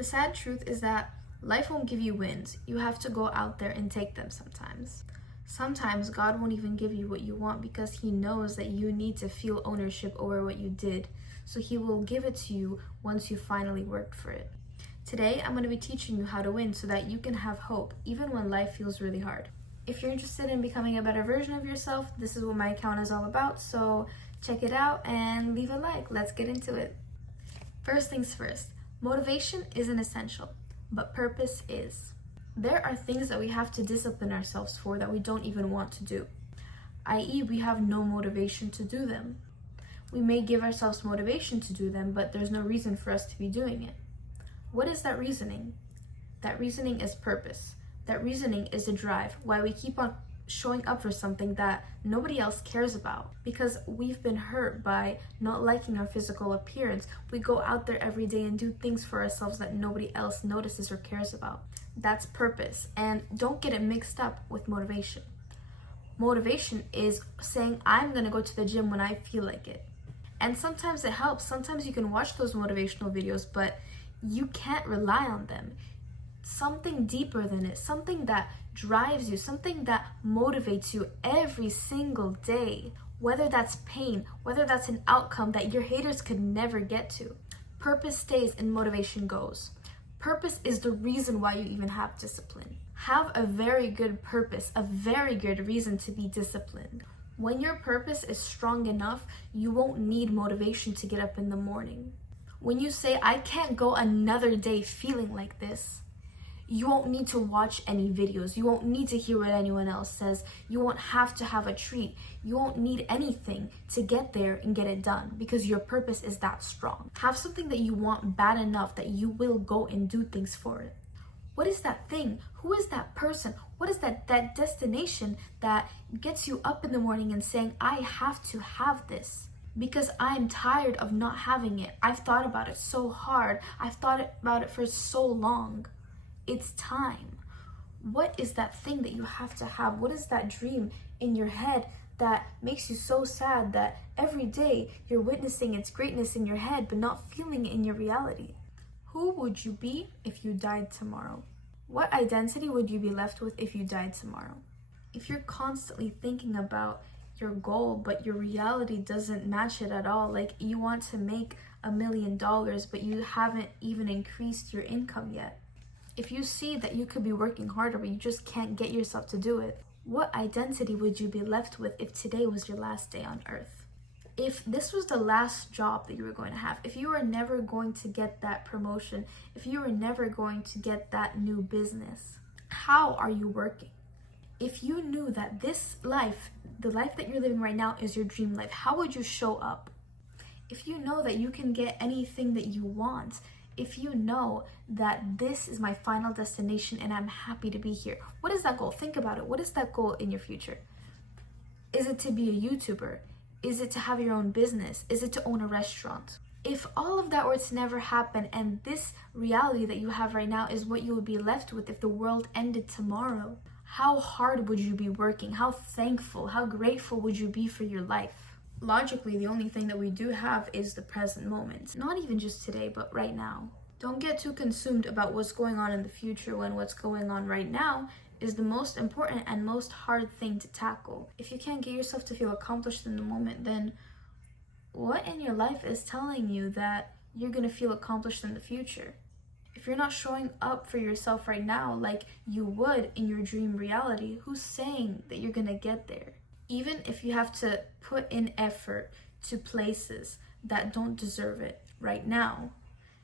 The sad truth is that life won't give you wins. You have to go out there and take them sometimes. Sometimes God won't even give you what you want because He knows that you need to feel ownership over what you did. So He will give it to you once you finally worked for it. Today, I'm going to be teaching you how to win so that you can have hope even when life feels really hard. If you're interested in becoming a better version of yourself, this is what my account is all about. So check it out and leave a like. Let's get into it. First things first, motivation isn't essential, but purpose is. There are things that we have to discipline ourselves for that we don't even want to do, i.e., we have no motivation to do them. We may give ourselves motivation to do them, but there's no reason for us to be doing it. What is that reasoning? That reasoning is purpose. That reasoning is a drive, why we keep on showing up for something that nobody else cares about. Because we've been hurt by not liking our physical appearance, we go out there every day and do things for ourselves that nobody else notices or cares about. That's purpose, and don't get it mixed up with motivation. Motivation is saying, I'm gonna go to the gym when I feel like it. And sometimes it helps. Sometimes you can watch those motivational videos, but you can't rely on them. Something deeper than it, something that drives you, something that motivates you every single day, whether that's pain, whether that's an outcome that your haters could never get to. Purpose stays and motivation goes. Purpose is the reason why you even have discipline. Have a very good purpose, a very good reason to be disciplined. When your purpose is strong enough, you won't need motivation to get up in the morning. When you say, I can't go another day feeling like this, you won't need to watch any videos. You won't need to hear what anyone else says. You won't have to have a treat. You won't need anything to get there and get it done because your purpose is that strong. Have something that you want bad enough that you will go and do things for it. What is that thing? Who is that person? What is that destination that gets you up in the morning and saying, I have to have this? Because I'm tired of not having it. I've thought about it so hard. I've thought about it for so long. It's time. What is that thing that you have to have? What is that dream in your head that makes you so sad that every day you're witnessing its greatness in your head but not feeling it in your reality? Who would you be if you died tomorrow? What identity would you be left with if you died tomorrow? If you're constantly thinking about your goal but your reality doesn't match it at all, like you want to make $1 million but you haven't even increased your income yet. If you see that you could be working harder but you just can't get yourself to do it, what identity would you be left with if today was your last day on earth? If this was the last job that you were going to have, if you were never going to get that promotion, if you were never going to get that new business, how are you working? If you knew that this life, the life that you're living right now, is your dream life, how would you show up? If you know that you can get anything that you want, if you know that this is my final destination and I'm happy to be here, what is that goal? Think about it. What is that goal in your future? Is it to be a YouTuber? Is it to have your own business? Is it to own a restaurant? If all of that were to never happen and this reality that you have right now is what you would be left with if the world ended tomorrow, how hard would you be working? How thankful, how grateful would you be for your life? Logically, the only thing that we do have is the present moment. Not even just today, but right now. Don't get too consumed about what's going on in the future when what's going on right now is the most important and most hard thing to tackle. If you can't get yourself to feel accomplished in the moment, then what in your life is telling you that you're gonna feel accomplished in the future? If you're not showing up for yourself right now like you would in your dream reality, who's saying that you're gonna get there? Even if you have to put in effort to places that don't deserve it right now,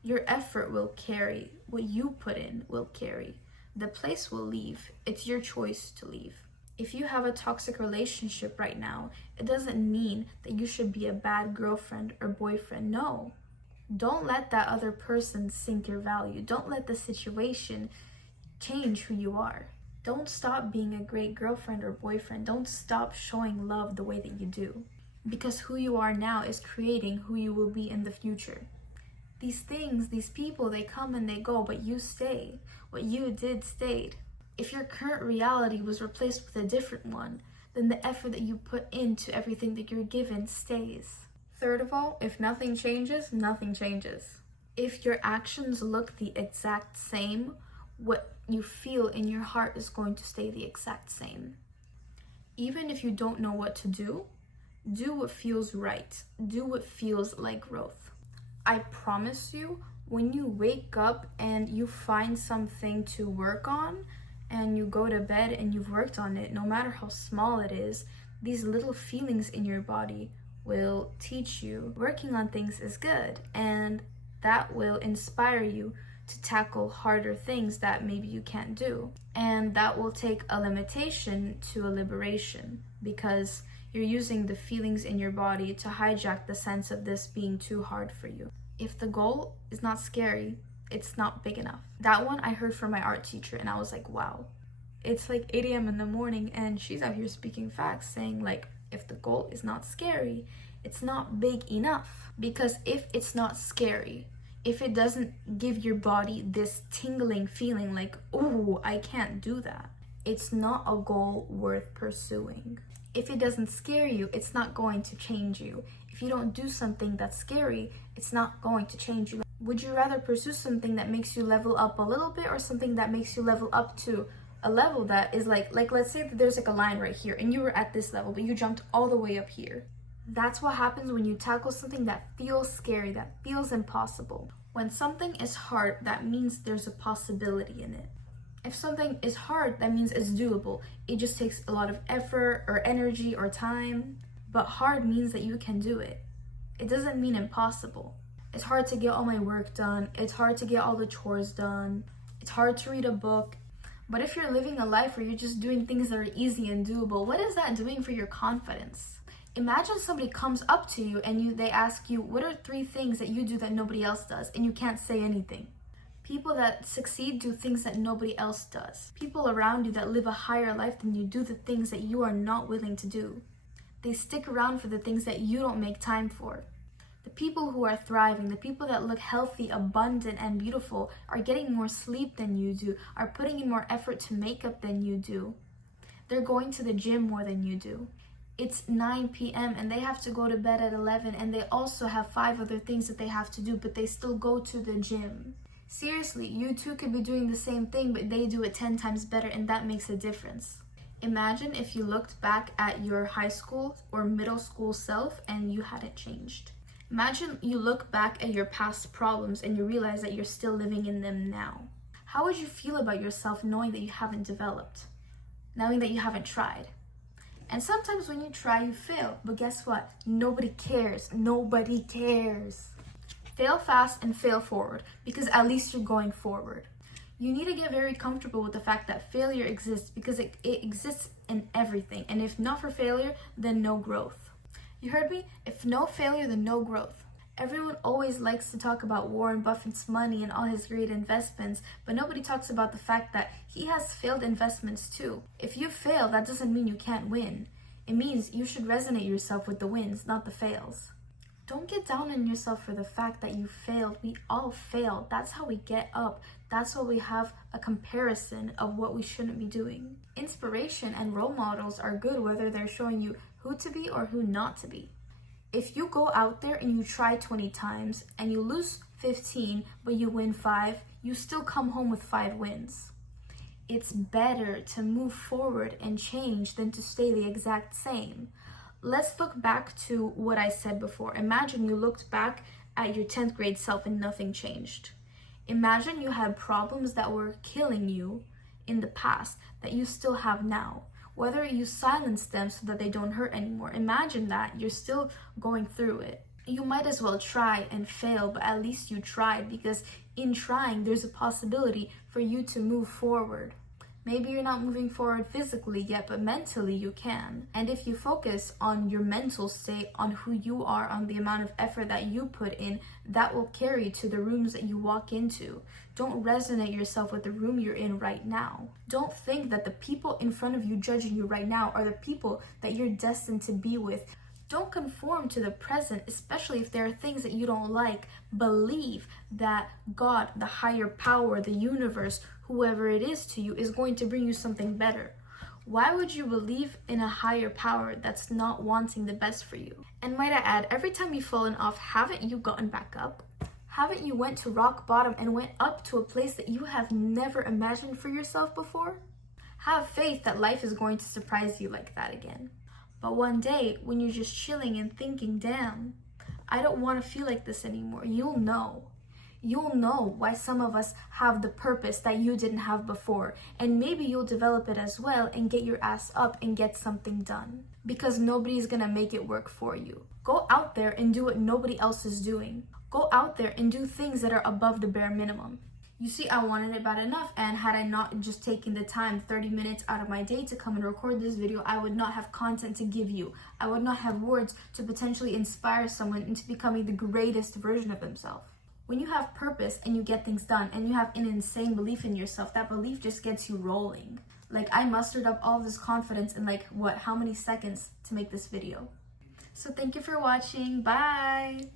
your effort will carry. What you put in will carry. The place will leave. It's your choice to leave. If you have a toxic relationship right now, it doesn't mean that you should be a bad girlfriend or boyfriend. No. Don't let that other person sink your value. Don't let the situation change who you are. Don't stop being a great girlfriend or boyfriend. Don't stop showing love the way that you do. Because who you are now is creating who you will be in the future. These things, these people, they come and they go, but you stay. What you did stayed. If your current reality was replaced with a different one, then the effort that you put into everything that you're given stays. Third of all, if nothing changes, nothing changes. If your actions look the exact same, what you feel in your heart is going to stay the exact same. Even if you don't know what to do what feels right. Do what feels like growth. I promise you, when you wake up and you find something to work on, and you go to bed and you've worked on it, no matter how small it is, these little feelings in your body will teach you working on things is good, and that will inspire you to tackle harder things that maybe you can't do. And that will take a limitation to a liberation, because you're using the feelings in your body to hijack the sense of this being too hard for you. If the goal is not scary, it's not big enough. That one I heard from my art teacher, and I was like, wow. It's like 8 a.m. in the morning, and she's out here speaking facts, saying like, if the goal is not scary, it's not big enough. Because if it's not scary, if it doesn't give your body this tingling feeling like, oh, I can't do that, it's not a goal worth pursuing. If it doesn't scare you, it's not going to change you. If you don't do something that's scary, it's not going to change you. Would you rather pursue something that makes you level up a little bit, or something that makes you level up to a level that is like let's say that there's like a line right here and you were at this level, but you jumped all the way up here? That's what happens when you tackle something that feels scary, that feels impossible. When something is hard, that means there's a possibility in it. If something is hard, that means it's doable. It just takes a lot of effort or energy or time. But hard means that you can do it. It doesn't mean impossible. It's hard to get all my work done. It's hard to get all the chores done. It's hard to read a book. But if you're living a life where you're just doing things that are easy and doable, what is that doing for your confidence? Imagine somebody comes up to you and they ask you, what are 3 things that you do that nobody else does? And you can't say anything. People that succeed do things that nobody else does. People around you that live a higher life than you do the things that you are not willing to do. They stick around for the things that you don't make time for. The people who are thriving, the people that look healthy, abundant, and beautiful are getting more sleep than you do, are putting in more effort to makeup than you do. They're going to the gym more than you do. It's 9 p.m. and they have to go to bed at 11, and they also have 5 other things that they have to do, but they still go to the gym. Seriously, you too could be doing the same thing, but they do it 10 times better, and that makes a difference. Imagine if you looked back at your high school or middle school self and you hadn't changed. Imagine you look back at your past problems and you realize that you're still living in them now. How would you feel about yourself knowing that you haven't developed? Knowing that you haven't tried? And sometimes when you try, you fail. But guess what? Nobody cares. Nobody cares. Fail fast and fail forward, because at least you're going forward. You need to get very comfortable with the fact that failure exists, because it exists in everything. And if not for failure, then no growth. You heard me? If no failure, then no growth. Everyone always likes to talk about Warren Buffett's money and all his great investments, but nobody talks about the fact that he has failed investments too. If you fail, that doesn't mean you can't win. It means you should resonate yourself with the wins, not the fails. Don't get down on yourself for the fact that you failed. We all fail. That's how we get up. That's why we have a comparison of what we shouldn't be doing. Inspiration and role models are good whether they're showing you who to be or who not to be. If you go out there and you try 20 times and you lose 15 but you win 5, you still come home with 5 wins. It's better to move forward and change than to stay the exact same. Let's look back to what I said before. Imagine you looked back at your 10th grade self and nothing changed. Imagine you had problems that were killing you in the past that you still have now. Whether you silence them so that they don't hurt anymore. Imagine that you're still going through it. You might as well try and fail, but at least you tried, because in trying, there's a possibility for you to move forward. Maybe you're not moving forward physically yet, but mentally you can. And if you focus on your mental state, on who you are, on the amount of effort that you put in, that will carry to the rooms that you walk into. Don't resonate yourself with the room you're in right now. Don't think that the people in front of you judging you right now are the people that you're destined to be with. Don't conform to the present, especially if there are things that you don't like. Believe that God, the higher power, the universe, whoever it is to you, is going to bring you something better. Why would you believe in a higher power that's not wanting the best for you? And might I add, every time you've fallen off, haven't you gotten back up? Haven't you went to rock bottom and went up to a place that you have never imagined for yourself before? Have faith that life is going to surprise you like that again. But one day, when you're just chilling and thinking, damn, I don't want to feel like this anymore, you'll know. You'll know why some of us have the purpose that you didn't have before. And maybe you'll develop it as well and get your ass up and get something done. Because nobody's gonna make it work for you. Go out there and do what nobody else is doing. Go out there and do things that are above the bare minimum. You see, I wanted it bad enough, and had I not just taken the time, 30 minutes out of my day to come and record this video, I would not have content to give you. I would not have words to potentially inspire someone into becoming the greatest version of themselves. When you have purpose and you get things done and you have an insane belief in yourself, that belief just gets you rolling. Like, I mustered up all this confidence in how many seconds to make this video. So thank you for watching. Bye!